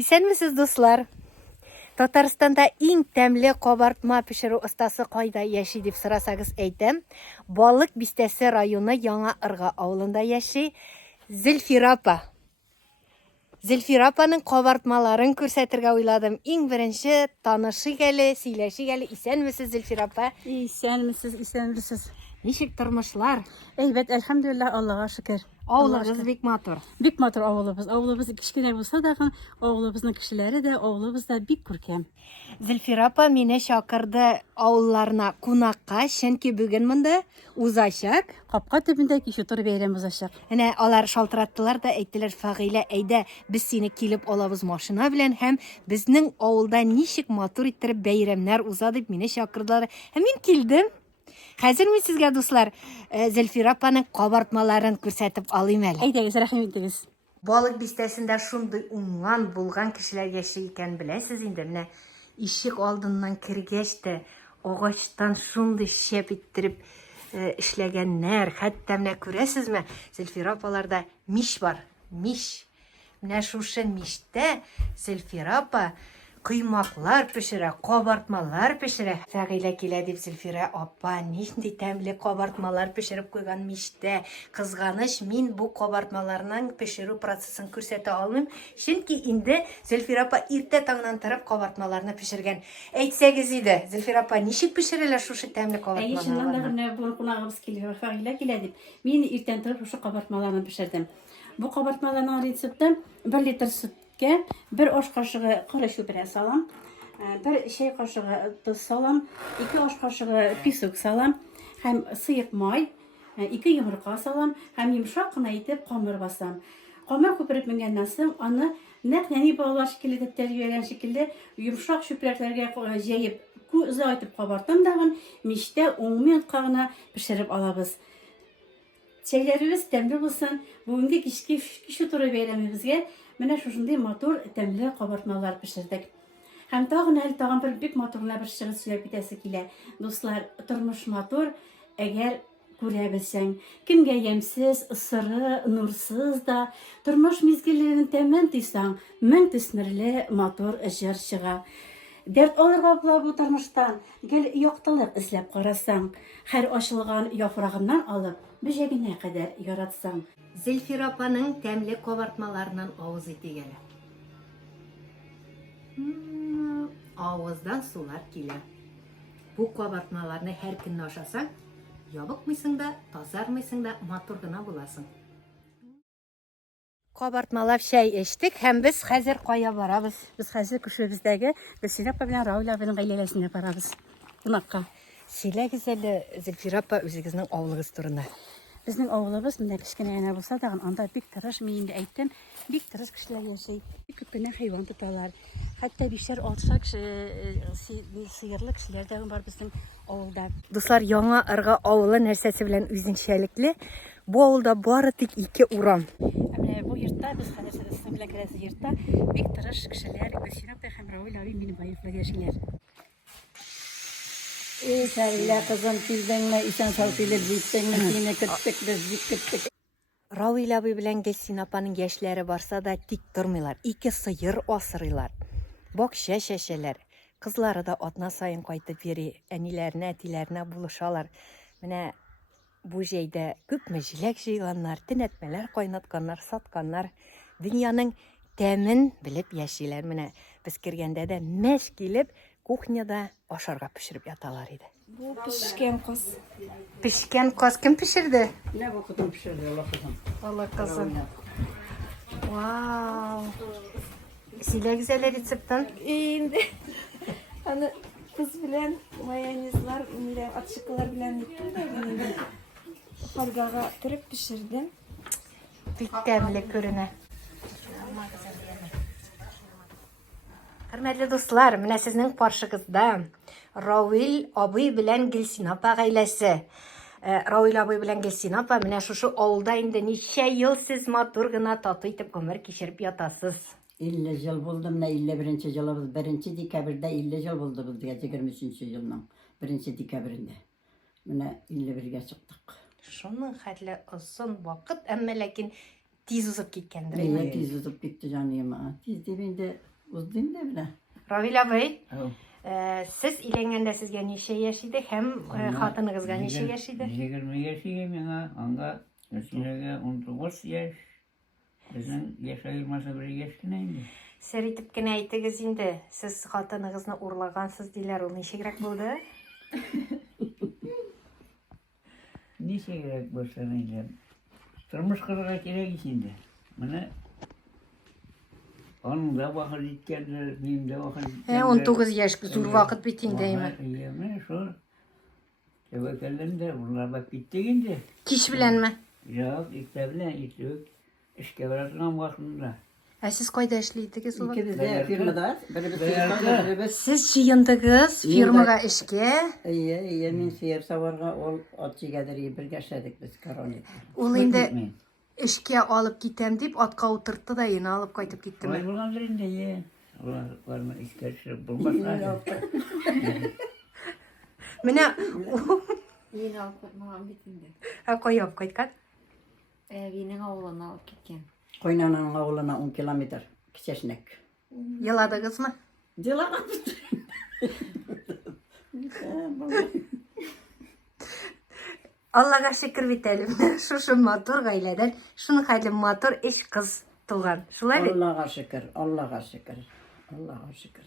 Исәнмесез, дуслар? Татарстанда иң тәмле кабартма пешерү остасы кайда яши дип сорасагыз әйтәм. Балык Бистәсе районы Яңа Ырга авылында яши Зөлфира апа. Зөлфира апаның кабартмаларын күрсәтергә уйладым. Иң беренче танышыйк әле, сөйләшик әле. Исәнмесез, Зөлфира апа? Исәнмесез. Ничек тормышлар? Әйбәт, әлхәмдүлилләх, Аллага шөкер. Авылыгыз бик матур. Бик матур авылыбыз. Авылыбыз кечкенә булса да, авылыбызның кешеләре дә, авылыбыз да бик күркәм. Зөлфира апа мине чакырды авылларына кунакка, чөнки бүген монда узачак. Капка төбендә кичү тур бәйрәм узачак. Әнә алар шалтыраттылар да әйттеләр, Фагыйлә, әйдә, без сине килеп алабыз машина белән һәм безнең авылда ничек матур иттереп бәйрәмнәр уза дип мине чакырдылар. Һәм мин килдем. Хәзер мин сезгә, дуслар, Зөлфира апаның кабартмаларын күрсәтеп алыйм әле. Әйдәгез, рәхим итегез. Балык Бистәсендә шундый уңган булган кешеләр яши икән, беләсез инде, менә ишек алдыннан кергәч тә агачтан шундый шәп иттереп эшләгәннәр. Хәтта менә күрәсезме, Зөлфира апаларда мич бар, мич. Менә шушы мичтә Зөлфира апа кыймаклар пешерә, кабартмалар пешерә. Фәгыйлә килә дип, Зөлфира апа нинди тәмле кабартмалар пешереп куйган мичтә. Кызганыч, мин бу кабартмаларның пешерү процессын күрсәтә алмыйм. Чөнки инде Зөлфира апа иртә таңнан торып кабартмаларны пешергән. Әйтсәгез иде, Зөлфира апа ничек пешерәләр шушы тәмле Әйе, чыннан да кабартмаларны? менә бу кунагыбыз килә, Фагыйлә килә дип. Мин иртән торып шушы кабартмаларны пешердем. Бу кабартмаларның рецепты 1 литр сөткә 1 аш кашыгы кыры чүпрә салам, 1 чәй кашыгы тоз салам, 2 аш кашыгы песок салам, һәм сыек май, 2 йомырка салам, һәм йомшак кына итеп камыр басам. Камыр күпереп менгәннән соң аны нәкъ нәни балалар шикелле тәрбияләгән шикелле йомшак чүпрәкләргә җәеп күзә итеп кабартам дагын мичтә 10 минутка гына пешереп алабыз. Чәйләребез тәмле булсын. Бүгенге кичке туры бәйрәмебезгә менә шушындый матур тәмле кабартмалар пешердек. Һәм тагын бер бик матур гына бер шигырь сөйләп битәсе килә. Дуслар, тормыш матур, әгәр күрә белсәң. Кемгә ямьсез, сыры, нурсыз да, тормыш мизгелләрен тәмен тыйсаң, 1000 төсмерле матур җыр чыга. Дәрт алырга була бу тормыштан, гел яктылык эзләп карасаң, һәр ачылган яфрагыннан алып, бөҗәгенә кадәр яратсаң. Зөлфира апаның тәмле кабартмаларынан авыз итик әле. Авыздан сулар килә. Бу кабартмаларны һәр көнне ашасаң, ябыкмыйсың да, тазармыйсың да, матур гына буласың. Кабартмалап чәй эчтек һәм без хәзер кая барабыз? Без хәзер күшебездәге Гөлсинә апа белән Равил абыйның гаиләсенә барабыз. Кунакка. Сөйләгез әле, Зөлфира апа, үзегезнең авылыгыз турында. Безнең авылыбыз менә кечкенә генә булса да, анда бик тырыш, мин инде әйттем, бик тырыш кешеләр яши. Бик күп кенә хайван тоталар. Хәтта 5-6 сыерлы кешеләр дә бар безнең авылда. Дуслар, Яңа Ырга авылы нәрсәсе белән үзенчәлекле? Бу авылда бары тик 2 урам. Менә бу йортта, без хәзер сезнең белән керәсе йортта, бик тырыш кешеләр, Гөлсинә апа һәм Равил абый минем баяклар яшиләр. Сәйлә кызым килдеңме, исән сау килеп җиттеңме, сине көттек, без бик көттек. Равил абый белән Гөлсинә апаның яшьләре барса да тик тормыйлар. 2 сыер асрыйлар. Бакча чәчәләр. Кызлары да атна саен кайтып йөри, әниләренә, әтиләренә булышалар. Менә бу җәйдә күпме җиләк җыйганнар, төнәтмәләр кайнатканнар, сатканнар. Дөньяның тәмен белеп яшиләр. Менә без кергәндә дә мәш килеп, кухняда ашарга пешереп яталар иде. Бу пешкән кыз. Пешкән каз кем пешерде? Менә бу кызым пешерде, Алла кызым. Алла кызым. Вау! Сөйләгез әле рецептын. Инде аны кыз белән майонезлар, белән атшыкалар белән иттем дә инде. Халгага кереп пешердем. Бик тәмле күренә. Хөрмәтле дуслар, менә сезнең каршыгызда Равил абый белән Гөлсинә апа гаиләсе. Равил абый белән Гөлсинә апа менә шушы авылда инде ничә ел сез матур гына тату итеп гомер кичереп ятасыз. 50 жыл булды, менә 51 җылыбыз 1 декабрьдә 50 жыл булды безгә 23 елның 1 декабрендә. Менә 51гә чыктык. Шуның хәтле озын вакыт, әмма ләкин tez uzab ketgandir. Niye tiz tutup gitti canım ha. Tiz dibinde uzdayım da bile. Ravil abay, Ау. siz ilengende sizge neçe yaş idi hem hatınızga neçe yaş idi? 20 yaş idi mena, anga Müslüman'a 19 yaş. Bizden yaş ayırmasa bir yaş kine indi. Seritip kine aytыгыз indi. Siz hatınızны uрлагансыз диләр, ул ничегрәк булды? Neyse gerek başlanınca. Tırmış kırığa gerek içinde. Bana onun da vakit gitkenler, benim de vakit gitkenler. 19 yaş zor vakit bit indi әйме. Yemin şu. Tevekkellerinde bunlar bak bitti indi. Kиш беләнме? Yok, ikte bilen itlik. İşke bırakılan vaktinde. Siz кайда эшлидегез ул вакытта? İkimiz de firmada. Birimiz Beyazda. firmada, birimiz. Siz жыйындыгыз фирмага эшкә. İyi, min siyep savarga ol atçıgadır bir geçedik biz koronada. Ул инде эшкә алып китәм дип атка утыртты да ені алып кайтып Kolay киттеме? bulandır indi ye. Ulan var mı işler bulmazlar. Менә Yeni alıp koymagan bitinde. кояп кайткан. Evinin oğlanı alıp gitken. Koynanın oğluna 10 kilometre kiçeşnek. Йыладыгызмы? Dilağa Аллага шөкер бит әле. Шушы матур гаиләдән шуның хәтле матур эш кыз туган. Шулай бит. Allah'a şükür, Allah'a şükür. Allah'a şükür.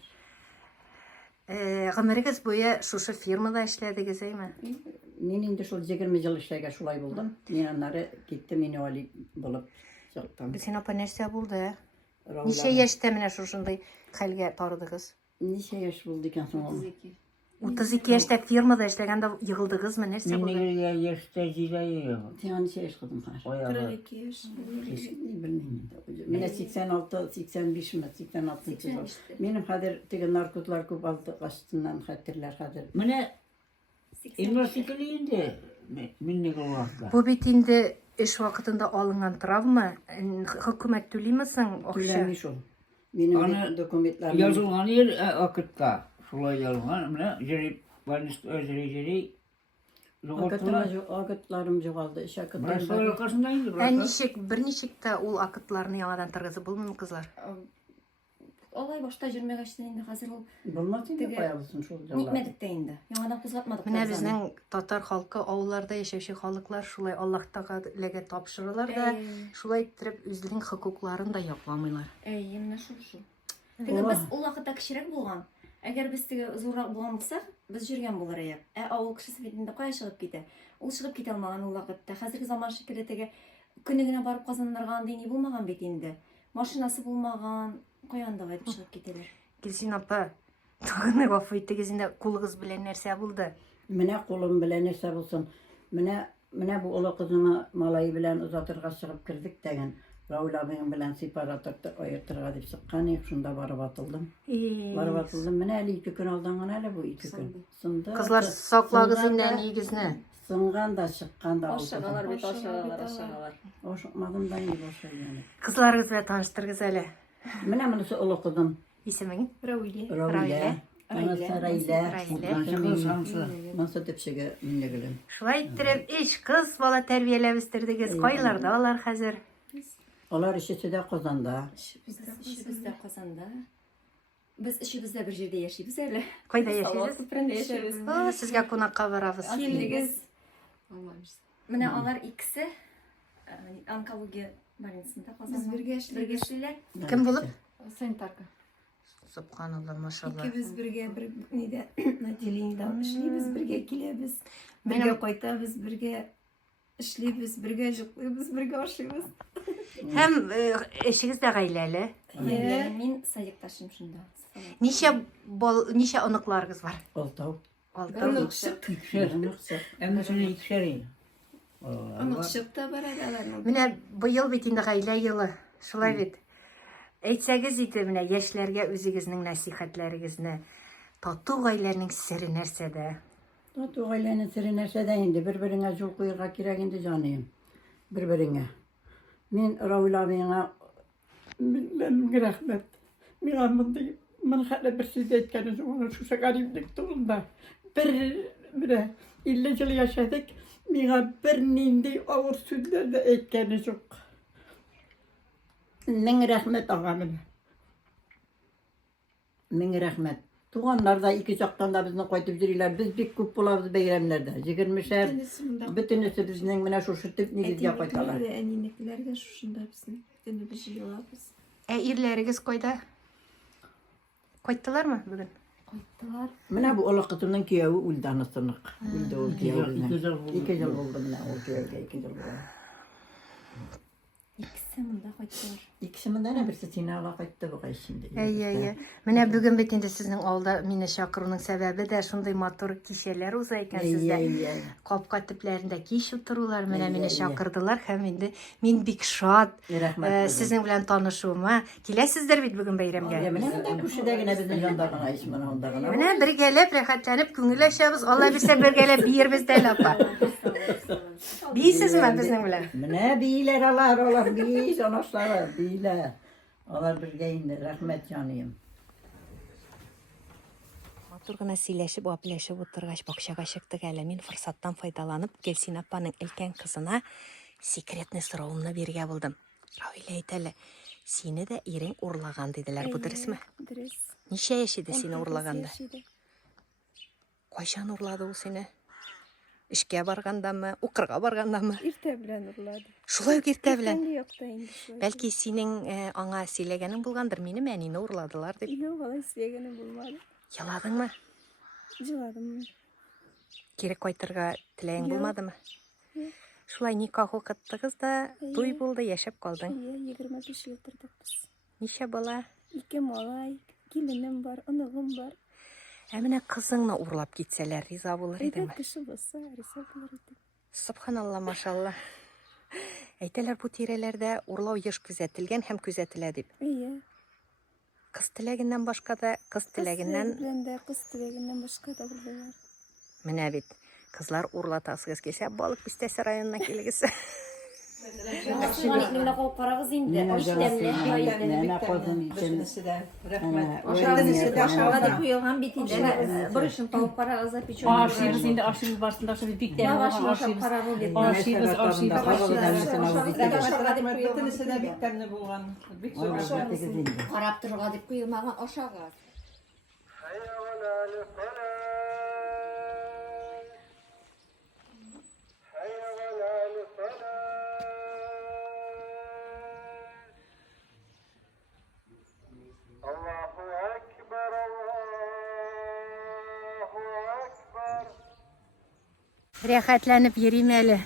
Гомерегез буе шушы фирмада эшләдегез әйме? Men indi şol 20 yıl işlerge şulay buldum. Men onları gittim minivali bulup çıktım. Син апа нәрсә булды? Ravla- Ничә яшьтә менә шушындай хәлгә бардыгыз? Neçe yaş buldu iken sonra? 32 яшьтә фирмада эшләгәндә yıгылдыгызмы? Нәрсә Minni булды? ya yaşta zilayı yok. Sen neçe yaş kızım var? Oyalı. 42 yaş. Mene 86, 85 mi? 86 yıl. Benim kader tege narkotlar köp aldı kaçtığından hatırlar kader. Mene üniversiteli indi. Minni kılmakta. Бу бит инде эш вакытында алынган травма. Хөкүмәт түлиме соң акча? Tülenmiş ol. Benim Ana de dokumentlerim. yazılan yer akıtta. Şulay yazılan. Mene jeri varnist özleri Akıtlarım çoğaldı. İş Burası akıtlarım. arkasında indi. Ничек, берничек та ул акытларны яңадан тыргызып булмыймы кызлар? Olay başta жүрмәгә işte инде хәзер ул Bulmaz değil mi koyalısın şu yollarda? нитмәдек тә инде. Яңадан кузгатмадык. Менә безнең татар халкы, авылларда яшәүче халыклар шулай Аллаһ Тәгаләгә тапшыралар да, шулай иттереп үзләренең хокукларын да якламыйлар. Менә шул. Теге без ул вакытта кичерәк булган. Әгәр без теге зуррак булган булсак, без жүргән булыр идек. Авыл кешесе бит инде кая чыгып китә? Ул чыгып китә алмаган ул вакытта. Хәзерге заман шикелле теге көне генә барып казаннарган дини булмаган бит инде. Машинасы булмаган, каян да кайтып чыгып китәләр. Гөлсин апа, тагын гафу итегез, инде кулыгыз белән нәрсә булды? Mene kolum bile neyse bulsun. Mene bu ola kızıma malayı bilen uzatırga çıkıp girdik degen. Raul abinin bilen siparatırdı ayırtırga deyip sıkkan şunda varıp atıldım. Varıp atıldım. Mene 2 gün aldangan hele bu 2 gün. Sındı. Кызлар, саклagыз Сынған инде да- нигезне. Sıngan da çıkkan da aldım. Aşağılar бит aşağılar. Oşukmadım da iyi boşver yani. Кызларыгыз белән таныштырыгыз әле. Mene bunысы ola kızım. Исемең? Равиле. Ravile. Anası Raile. Sansı sansı. Nasıl tepşege minne gülüm. Шулай иттереп, эч кыз бала тәрбияләп үстердегез. Кайларда алар хәзер? Olar işi de Kozan'da. İşimizdə Qazanda. Biz işimizdə bir yerdə yaşayırıq әле. Кайда яшәйсез? Күпрәндә яшәбез. Сезгә кунакка барабыз. Килдегез. Менә алар икесе онкология больницасында Казанда. Без бергә эшләр. Кем булып? Санитарка. Субханалла, машалла. Biz birge bir nide отделениеда эшлибез, birge килебез, birge Менә кайтабыз, birge эшлибез, birge жуклыйбыз, birge ашыйбыз. һәм эшегез дә гаиләле. Мин садикташым шунда. Ничә оныкларыгыз бар? Oltav. Алты. Онукшык, İkişer. Hem de seni ikişer iyi. онукшык та бар аларның. Менә быел бит инде гаилә елы. Шулай бит. Әйтсәгез иде, менә яшьләргә үзегезнең нәсихәтләрегезне, тату гаиләнең сире нәрсәдә? Tatu ailenin siri nerede indi? Birbirine yol koyurga kirek indi canıyım. Birbirine. Min Raul abine Ben rahmet. Miramın deyip, ben hala bir şey de etkeniz onu şu şakarimlik durumda. Bir illecili yaşadık. Mina bir nindi ağır sütlerle etkeniz yok. Min rahmet ağamın. Min rahmet. Tuğanlar da iki çaktan da bizni koytup jüriler. Biz bir kup bulabız beyramlarda. 20'şer. Bütünüsü bizning mine şu şırtıp negizge koytalar. Eninliklerge şuşunda bizim. Dünü bir şey olabız. İrlerigiz koyda. Koyttular mı bugün? Koyttular. Mine bu ola kızımın kiyavu uldu anasınık. Uldu o kiyavu. 2 yıl oldu mine o kiyavga 2 yıl oldu. İkisi mında koydular. İkisinden ne birisi Sina ala koyttu bu kay şimdi. Ey. Mine bugün bitinde sizin olda mine şakırının sebebi de şunday motor kişiler uza eken sizde. Kopka tiplerinde kiş otururlar mine şakırdılar. Hem indi min bik şad sizin bilen tanışığıma. Kilesizdir bit bugün bayramga. Mine de kuşidagine bizim jandagına ismini ondagına. Mine bir gelip rehatlanıp küngüleşemiz. Allah bilse bir gelip bir biz de lapa. Biysiz mi bizim bilen? Mine biyiler Allah biyiz anasları biyiler. Onlar birge indi rahmet canıyım. Turguna sileşip, apleşip oturgaç bakşaga çıktık hele. Min fırsattan faydalanıp Gelsin Appa'nın ilken kızına sekretni sıravımla birge buldum. Öyle eteli. Seni de irin urlagan dediler. Bu dürüst mü? Dürüst. Niçe yaşadı seni urlaganda? Kaçan urladı o seni? İşke barganda mı? Uqırga barganda mı? İrte bilen urladı. Şulay girte bilen. Kendi yok da indi şöyle. Belki senin ana silegenin bulgandır. Meni menini urladılar deyip. Yok valla isteyegeni bulmadı. Yaladın mı? Cıladım. Geri koytırga tileyin Yok. bulmadı mı? Şulay nikahı kıttığız da duy buldu yaşap kaldın. İyi 25 yıldırdık biz. Nişe bala? 2 malay, gelinim var, anağım var. Emine kızınla urlap gitseler riza bulur edin mi? Eydet dışı basa, arisa bulurdu. Subhanallah maşallah. Eyteler bu tirelerde urlav yaş küzetilgen hem küzetiledi. İyi. Kız tileginden başka da kız tileginden Kız tileginden başka da buldular. mine bit. Kızlar urlatasınız gelse balık bistesi rayonuna gelgisi. Şimdilikle kol para kız indi. O işlemle. Ne kozum için. Aşağıda da kuyulgan bitinde. Buruşun tavuk para kızı bir çok. Arşivimiz indi arşivimiz başında aşağıda bir Yavaş var yavaş arşivimiz. para bul dedi. Arşivimiz Karap durga dip kuyulmagan aşağı. Rehatlanıp yeriyim eli.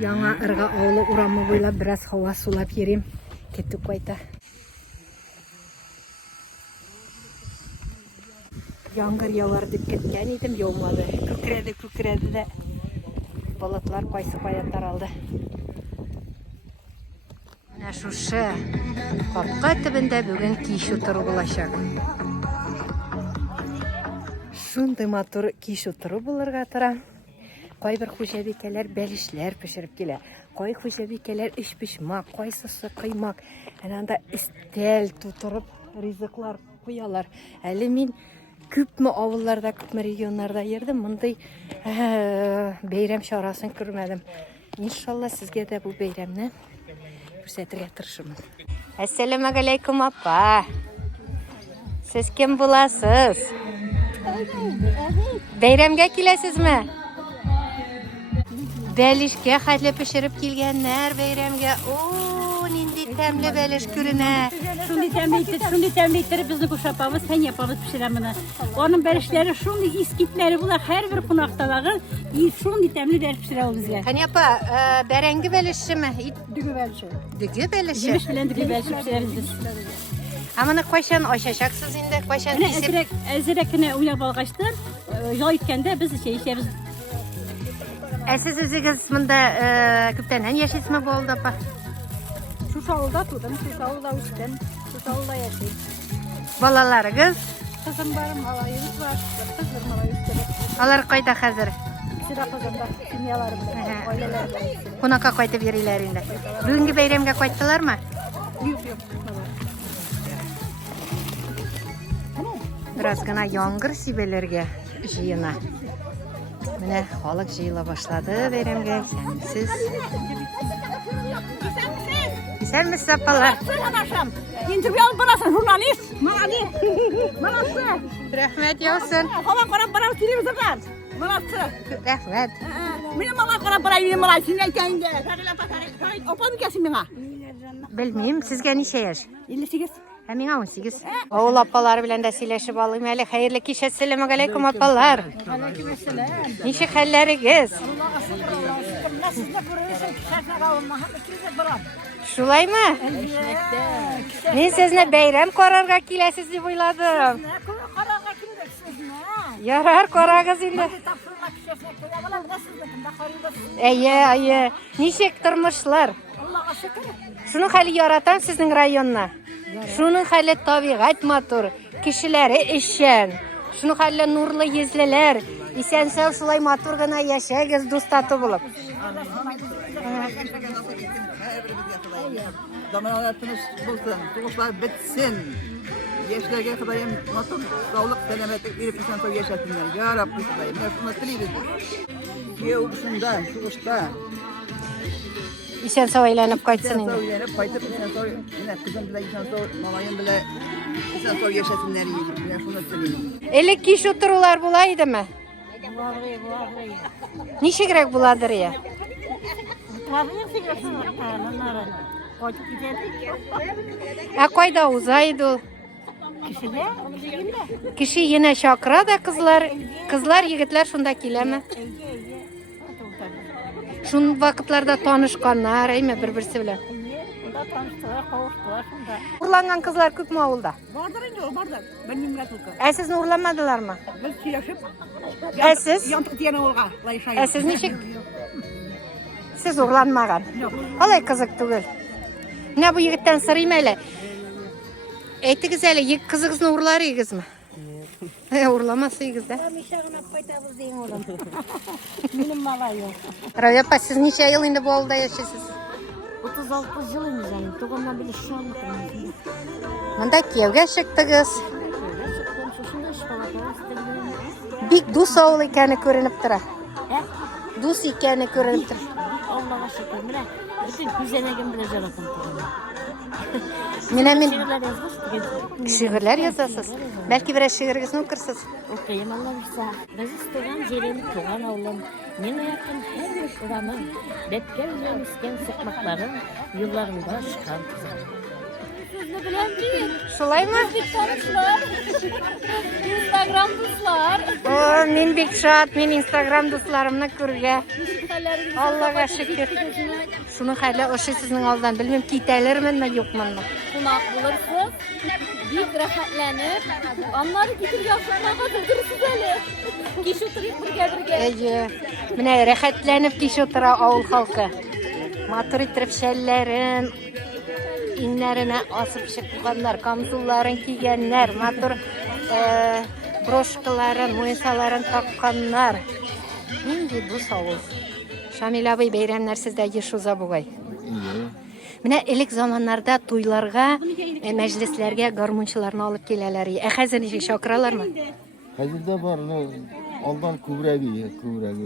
Yana ırga oğlu uramı boyla biraz hava sulap yeriyim. Kettik koyta. Yağmur yağar dip ketken idim, yağmadı. Kükredi de. Balıklar kaysı bayatlar aldı. Mana şuşu. Kapka tibinde bugün kiş oturup bulaşak. Şunday motor kiş oturup bularga tıra. Koy bir hoşabikeler belişler pişirip gele. Koy hoşabikeler iş pişmak, koysası kıymak. Ananda istel tuturup riziklar koyalar. Eli min küpmü avullarda, küpmü regionlarda yerdim. Bunday beyram şarasını görmedim. İnşallah sizge de bu beyramni görsetirge tırışımın. Esselamu aleyküm appa. Siz kim bulasız? Beyramga kelesiz mi? Belişke hatlı pişirip kelgenler beyramga. Oo, nindi temli beliş kürüne. Şunu temleyitleri bizni kuşapamız, sen yapamız pişiremini. Onun berişleri, şunu iskitleri bunlar her bir konaktaların şunu temli beriş pişirelim bizler. Hani yapa, berengi belişi mi? Dügü berişi. Dügü belişi. Yemiş bilen dügü berişi pişireriz biz. Ama koşan aşacaksız indi, koşan kesip. Ezirekine uya balgaçtır. Yoyken de biz işimiz. Siz özünüz bunda küptenen yaşasın mı oldu apa? Şu şavulda tuttum, şu şavulda uçtum, şu şavulda yaşayayım. Balalarınız? Kızım var, malayımız var, kızım malayımız var. Alar koyda hazır. Sıra kızımda, kimyalarım var, aileler var. Kunaka koydu birilerinde. Bugünkü beyramga koydular mı? Yok. Biraz gana yağmur sibelerge jıyına. Mine halık jıyla başladı beyramga. Siz Sen mi sapalar? Arkadaşım, interview alıp barasın, jurnalist. Maladi. Manası. Rahmet yolsun. Hava qarab baram televizordan. Manası. Rahmet. Benim mala qarab baram, benim mala sinir etkende. Opanı kesin bana. Bilmeyeyim, sizge neçe yaş? 58. Hemen 18. Oğul apalar bilen de sileşip alayım. Hele hayırlı kişi. Selamun aleyküm apalar. Neçe halleriniz? Şulay mı? Ben sizne beyram korarga kilesiz deb oyladım. Yarar koragız indi. Eye. Neçek turmuşlar? Şunu hali yaratan sizin rayonuna. Şunun hali tabiat matur. Kişileri işen. Şunu hali nurlu yüzlüler. İsen sağ şulay matur gana yaşayız dostatı bulup. Zaman hayatınız bulsun, soğuklar bitsin. Gençlerge Xudayım nasıl sağlık, selametlik verip insan soy yaşasınlar. Ya Rabbi Xudayım, ben şunu tileyim. Yevusunda, soğukta. İsen sağ eylenip kaçsın İnsan indi. soy yenip, kaytıp insan soy, yine kızım bile insan soy, malayım bile insan soy yaşasınlar yiyip. Ben şunu tileyim. Elek kiş oturular bulaydı mı? Neçe gerek buladır ya? Koyda uzaydı. Kişi yine şakra da kızlar yigitler şunda kilemi. Şun vakitlarda tanışkanlar, ayme bir-birisi bilen. Urlangan kızlar köp mü avulda? Vardır indi o, vardır. Ben nimret oku. Siz urlanmadılar mı? Biz çileşip, Siz? yantık diyene olga, layışayım. Siz neçik? Siz urlanmagan. Alay kızık tügül. Ne bu yigitten sırayım hele? Eytiniz hele, kızınızın urlar yiyiz mi? Urlaması yiyiz de. Benim malayım. Ravya siz neçe yıl indi bu avulda yaşaysınız? 36 yılıymış yani. Doğumdan bile şu anlık. Mında kevge çıktınız. Çıktım şuşunda iş falan istedim. Bik dus oğul ikeni görünüp tura. Dus ikeni görünüp tura. Allah'a şükür. Bile bütün güzelliğim bile canım. Min Şiirler yazmış. şiirler yazasız. Belki biraz şiirinizni okursunuz. Okuyayım Allah bilse. Biz isteyen jeleni tuğan oğlum. Mene yakın her bir şuramın. Depke üzen isken sıkmakların yıllarında çıkan kızım. Siz ne bilen değil. Şulay mı? Tanışlar. Instagram dostlar. Men bek şat, men Instagram dostlarımni ko'rgan. Allohga shukr. Shuni hali o'sha sizning oldidan bilmem kiytalarmanmi yo'qmanmi. Konak bulursunuz. Büyük rahatlanıp. Onları getir yaşamağa durdurursunuz hele. Kiş oturup birge. Eye, mine rahatlanib kish o'tira ovul xalqi. Matur etib shallarin, inlarini osib chiqqanlar, kamzullarin kiyganlar, matur broshkalarin, mo'ysalarin taqqanlar. Endi bu savol. Şamil abi bayramlar sizde yeshuza bugay. Mine ilk zamanlarda to'ylarga, majlislarga garmonchilarni olib kelalar. Hozir necha shokiralarmi? Hozirda bor, ondan ko'pragi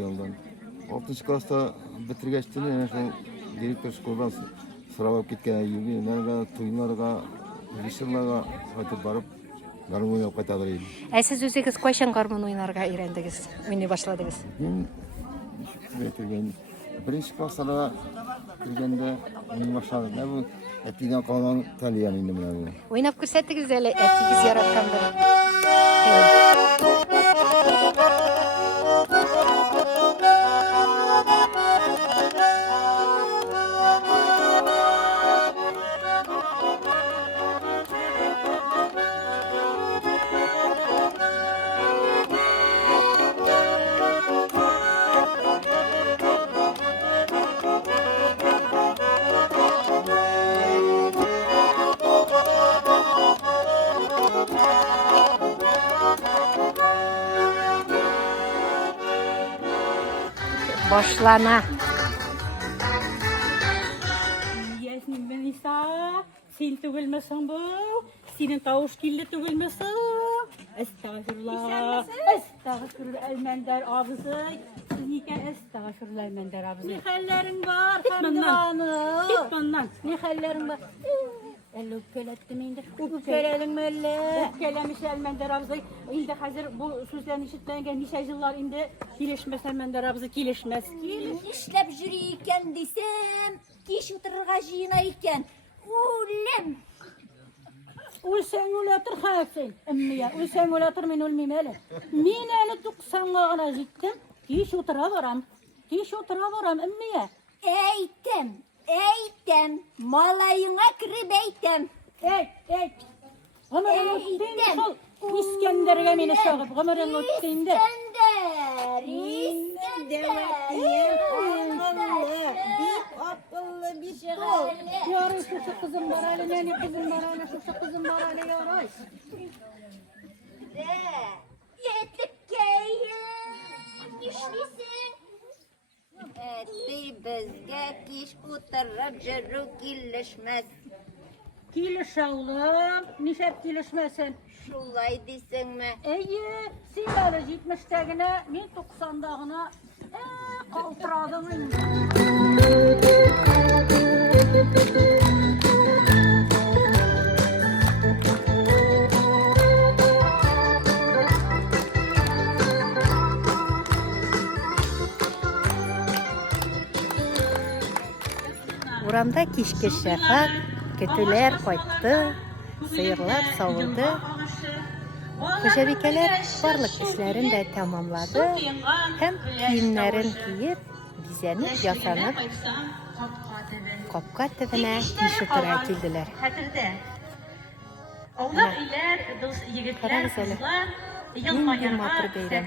ondan. 6 klassda bitirgachdan direktor shkoldan so'rab olib ketgan yurgi, menga to'ylarga, vishillarga qaytib borib, garmon olib qaytaveraylik. Siz o'zingiz qachon garmon o'ynarga o'rgandingiz? O'ynay boshladingiz? Men birinchi klassda kirganda men boshladim. Bu etidan qolgan tanlagan endi mana. O'ynab ko'rsatdingiz hali etingiz yaratgan bir. Başlana. Yasmin ben İsa. Sen tügülmesin bu. Senin tavuş kirli tügülmesin. Estağfurullah. Estağfurullah Elmender abisi. Siz niken estağfurullah Elmender abisi. Ne hallerin var Hamdivan'ı? Git bundan. Ne hallerin var? Elle öpkelettim indi. Öpkeledin mi elle? Öpkelemiş Elmender abisi. İndi hazır bu sözlerini işitmeyince nice yıllar indi. Kileşmez Elmender abisi kileşmez. İşlep jüriyken desem, kiş otururga jiyinayken. Ulem. Ölsen ölatır haksın. Emmiye. Ölsen ölatır men ölmeyeyim hele. Min eli 90'a gana jittim. Kiş otura varam. Kiş otura varam emmiye. Eytem, malayına kirip eytem. Ey. Ömrün öttüğünde sol. İskender'e meni şağıp. Ömrün öttüğünde. Akıllı bir şey. Yarın şu kızım var hele. Neni kızım var hele. Şu kızım var hele yarın. Yetip keyin işlisin. Bizge kiş oturup jürü kirleşmez. Kileş oğlum. Nişep kileşmesin. Şulay desen mi? Eye, sigara 70'tegine, men 90'dagına kaltıradım indi. Урамда кичке шәфәк, көтүләр кайтты, сыерлар савылды. Хуҗабикәләр барлык эшләрен дә тәмамлады һәм киемнәрен киеп, бизәнеп, ясанып, капка төбенә кише тора килделәр. Карагыз әле, нинди матур бәйрәм.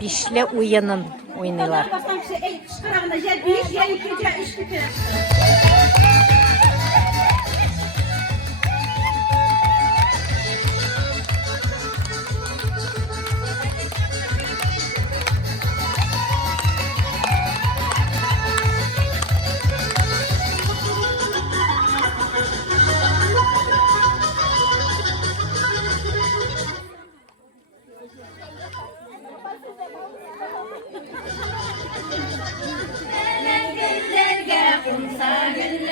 Bişle uyanın oynuyorlar. Güzelge unsa güller.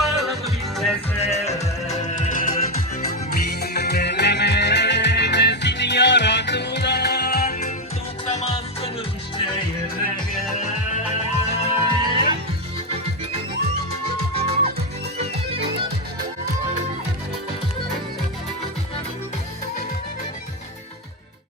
balık bizlese